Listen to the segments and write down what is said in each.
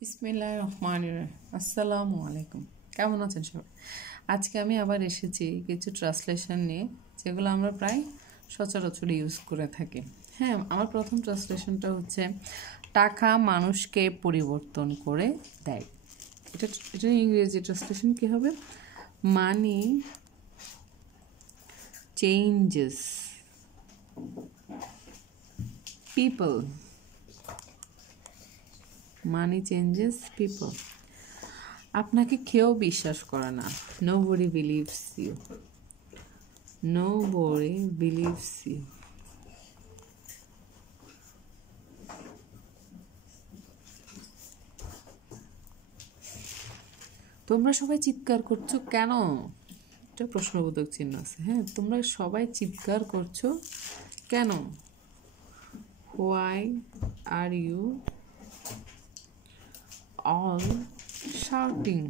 বিসমিল্লাহির রহমানির রহিম। আসসালামু আলাইকুম। কেমন আছেন সবাই? আজকে আমি আবার এসেছি কিছু ট্রান্সলেশন নিয়ে, যেগুলো আমরা প্রায় সচরাচর ইউজ করে থাকি। হ্যাঁ, আমার প্রথম ট্রান্সলেশনটা হচ্ছে টাকা মানুষকে পরিবর্তন করে দেয়। এটা এটা ইংরেজি ট্রান্সলেশন কী হবে? মানি চেঞ্জেস পিপল। মানি চেঞ্জেস পিপল। আপনাকে কেউ বিশ্বাস করে না। Nobody believes you. Nobody believes you. তোমরা সবাই চিৎকার করছো কেন? এটা প্রশ্নবোধক চিহ্ন আছে। হ্যাঁ, তোমরা সবাই চিৎকার করছো কেন? Why are you all shouting?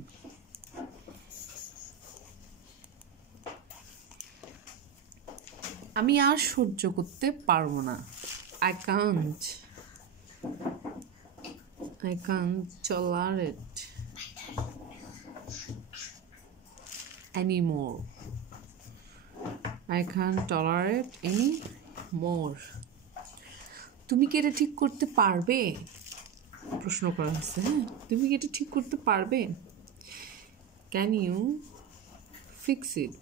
আমি আর সহ্য করতে পারবো না। I can't tolerate anymore. I can't tolerate anymore. তুমি কি এটা ঠিক করতে পারবে? প্রশ্ন করা হচ্ছে। হ্যাঁ, তুমি কি এটা ঠিক করতে পারবে? Can you fix it?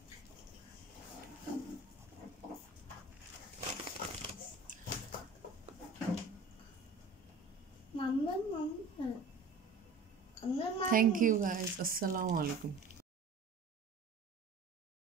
Thank you guys. Assalamu alaikum.